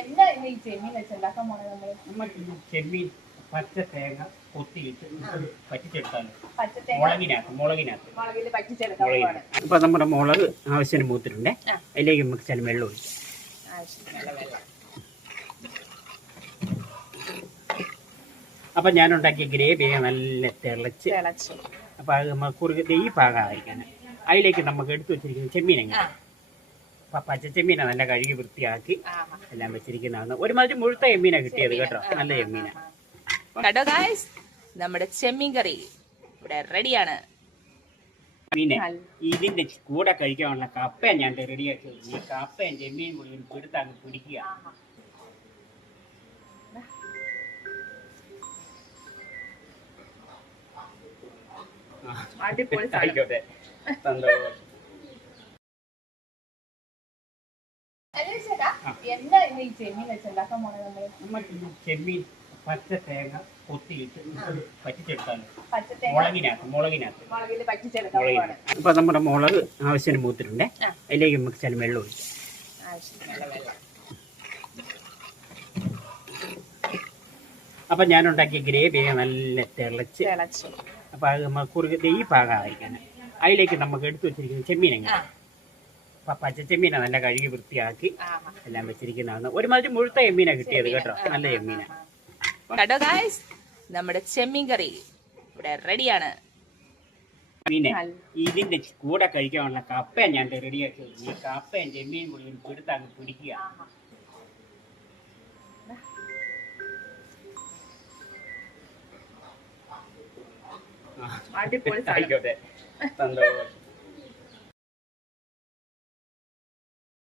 എന്താ ഈ ചെമ്മീൻ വെച്ചുണ്ടാക്കാൻ പോണേ നമ്മള്? ചെമ്മീൻ പച്ച തേങ്ങ കൊത്തിയിട്ട് പറ്റിച്ചെടുത്താൽ മുളകിനകത്ത് മുളകില് പറ്റിച്ചെടുക്കാൻ പോവാണ്. അപ്പൊ നമ്മുടെ മുളക് ആവശ്യത്തിന് മൂത്തിട്ടുണ്ട്. അതിലേക്ക് നമുക്ക് ചില വെള്ളം ഒഴിക്കാം. അപ്പൊ ഞാൻ ഉണ്ടാക്കിയ ഗ്രേവി നല്ല തിളച്ച് അപ്പൊ അത് കുറുകത്തെ ഈ പാകമായിരിക്കാൻ അതിലേക്ക് നമുക്ക് എടുത്തു വെച്ചിരിക്കുന്ന ചെമ്മീൻ എങ്ങനെ പച്ച ചെമ്മീനാ നല്ല കഴുകി വൃത്തിയാക്കി എല്ലാം വെച്ചിരിക്കുന്നതാണ്. ഒരുമാതിരി മുഴുത്ത ചെമ്മീനാ കിട്ടിയത് കേട്ടോ, നല്ല ചെമ്മീനാ കേട്ടോ ഗായ്സ്. നമ്മുടെ ചെമ്മീൻ കറി ഇവിടെ റെഡിയാണ്. പിന്നെ ഇതിന്റെ കൂടെ കഴിക്കാനുള്ള കപ്പ ഞാൻ റെഡിയാക്കി. ഈ കപ്പയും ചെമ്മീൻ കൂടി പിടുത്തങ്ങ് പിടിക്കുക. ആയിക്കോട്ടെ, സന്തോഷം. എന്താ ഈ ചെമ്മീൻ വെച്ചുണ്ടാക്കാൻ പോണേ നമ്മള്? ചെമ്മീൻ പച്ച തേങ്ങ കൊത്തിയിട്ട് പറ്റിച്ചെടുത്താൽ മുളകിനകത്ത് മുളകില് പറ്റിച്ചെടുക്കാൻ പോവാണ്. അപ്പൊ നമ്മുടെ മുളക് ആവശ്യത്തിന് മൂത്തിട്ടുണ്ട്. അതിലേക്ക് നമുക്ക് ചില വെള്ളം ഒഴിക്കാം. അപ്പൊ ഞാൻ ഉണ്ടാക്കിയ ഗ്രേവി നല്ല തിളച്ച് അപ്പൊ അത് കുറുകത്തെ ഈ പാകമായിരിക്കാൻ അതിലേക്ക് നമുക്ക് എടുത്തു വെച്ചിരിക്കുന്ന ചെമ്മീൻ എങ്ങനെ പച്ച ചെമ്മീനാ നല്ല കഴുകി വൃത്തിയാക്കി എല്ലാം വെച്ചിരിക്കുന്നതാണ്. ഒരുമാതിരി മുഴുത്ത ചെമ്മീനാ കിട്ടിയത് കേട്ടോ, നല്ല ചെമ്മീനാ കേട്ടോ ഗായ്സ്. നമ്മുടെ ചെമ്മീൻ കറി ഇവിടെ റെഡിയാണ്. പിന്നെ ഇതിന്റെ കൂടെ കഴിക്കാനുള്ള കപ്പ ഞാൻ റെഡിയാക്കി. ഈ കപ്പയും ചെമ്മീൻ കൂടി പിടുത്തങ്ങ് പിടിക്കുക. ആയിക്കോട്ടെ, സന്തോഷം.